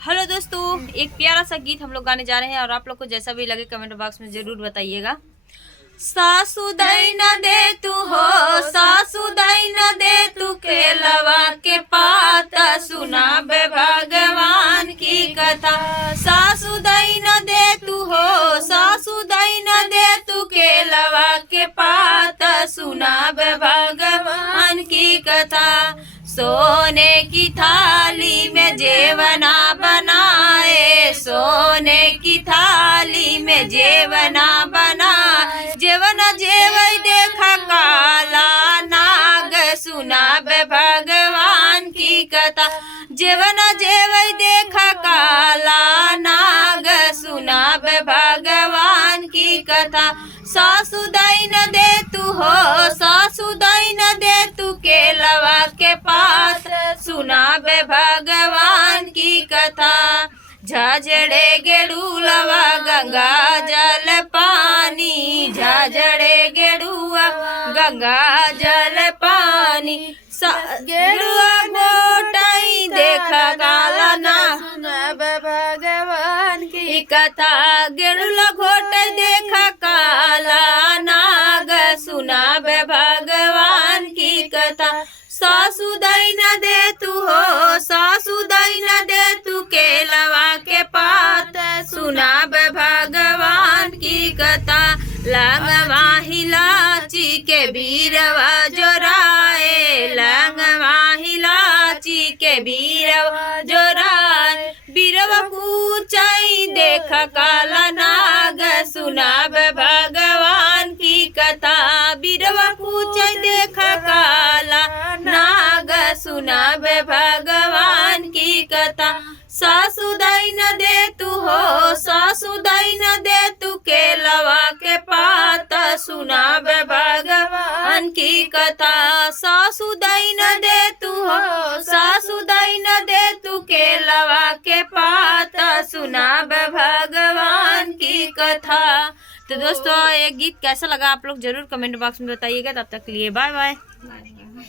Hello दोस्तों, एक प्यारा सा गीत हम लोग गाने जा रहे हैं और आप लोग को जैसा भी लगे कमेंट बॉक्स में जरूर बताइएगा। सासु दाई न दे तू हो, सासु दाई न दे तू केलवा के पाता, सुना बे भगवान की कथा। सासु दाई न दे तू हो, सासु दाई न दे तू केलवा के पाता, सुना बे भगवान की कथा। सोने की थाली में जेवना बनाए, सोने की थाली में जेवना बना, जेवना जेवई देखा काला नाग, सुना बे भगवान की कथा। जेवना जेवई देखा काला नाग, सुना बे भगवान की कथा। सासु दाई न दे तू हो, सासु दाई न दे तू केलवा के पात, सुना बे भगवान की कथा। झाझड़े गेड़ूलवा गंगा जल पानी, झाझड़े गेड़ुआ गंगा जल पानी, गेड़ुआ गोटाई देखा काला ना, सुना बे भगवान की कथा। गेड़ुआ घोटाई देखा काला नाग, सुना बे भगवान की कथा। सासु दाई न दे तू हो, सासु दाई न दे तू केलवा के पात, सुना बे भगवान की कथा। लंगवा हिलाची के बीरवा जोराए, लंगवा हिलाची के बीरवा जोराए, बीरवा कूचाई देखा काला नाग, सुना बे भगवान की कथा। बीरवा कूचाई देखा काला नाग, सुना बे भगवान की कथा। सासु दाई न दे तू हो, सासु दाई न दे तू केलवा के पाता, सुना बे भगवान की कथा। सासु दाई न दे तू हो, सासु दाई न दे तू केलवा के पाता, सुना बे भगवान की कथा। तो दोस्तों, ये गीत कैसा लगा आप लोग जरूर कमेंट बॉक्स में बताइएगा। तब तक के लिए बाय बाय।